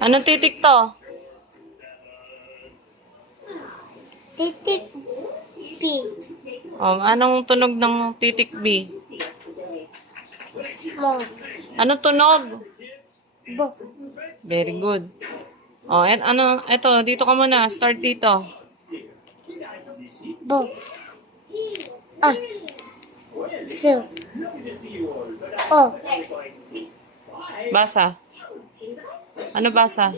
Anong titik to? Titik B. Anong tunog ng titik B? Small. Anong tunog? Bo. Very good. Eto, dito ka muna. Start dito. Bo. Ah. So. Oh. Basa. Ano basa?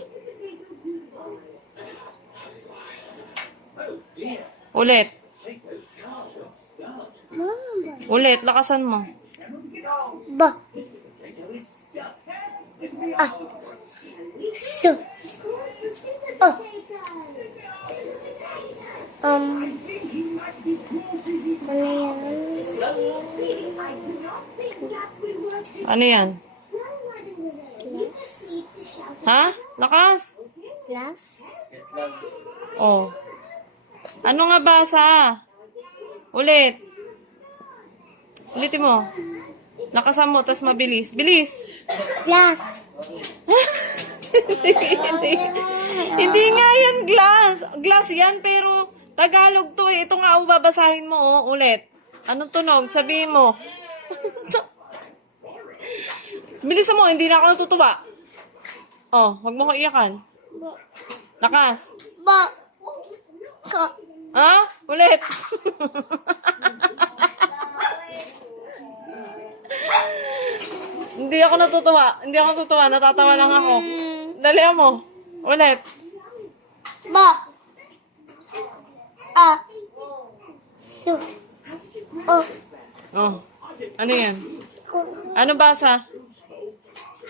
Ulit. Ulit, lakasan mo. Bo. Ah. So. Oh. Ano yan? Ano yan? Plus. Ha? Lakas? Plus. Oh. Ano nga basa? Ulit. Ulitin mo. Lakasan mo, tas mabilis. Bilis! Plus. Hindi nga yan glass. Glass yan, pero Tagalog to eh. Ito nga, babasahin mo, oh. Ulit. Anong tunog? Sabihin mo. Bilisan mo, hindi na ako natutuwa. Oh, wag mo ko iyakan. Lakas. Bo. Ko. Ha? Ulit. Hindi ako natutuwa. Hindi ako natutuwa. Natatawa lang ako. Dalihan mo. Ulit. Bo. Ah. So. Oh. Oh. Ano yan? Ko. Ano basa?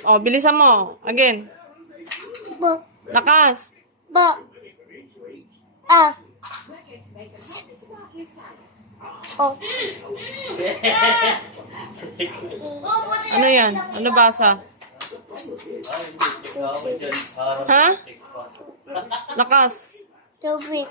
Oh, bilisan mo. Again. Bo. Lakas. Bo. Ah. Oh. Ano yan? Ano basa? Ha? Lakas. Tubig.